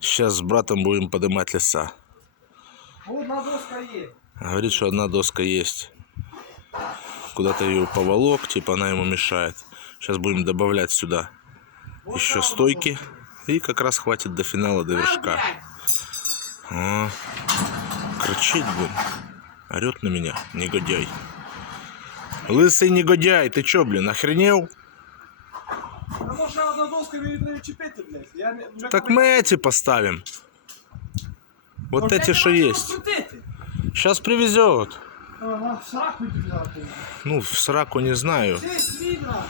Сейчас с братом будем поднимать леса. Одна доска есть. Говорит, что одна доска есть. Куда-то ее поволок, типа она ему мешает. Сейчас будем добавлять сюда еще стойки. И как раз хватит до финала, до вершка. О, кричить будем. Орет на меня, негодяй. Лысый негодяй, ты чё, блин, охренел? Потому что одна доска не чіпити, блядь. Так мы эти поставим. Вот эти, что есть. Сейчас привезет. Ага, в сраку йди. Ну, в сраку не знаю. Ти свіна!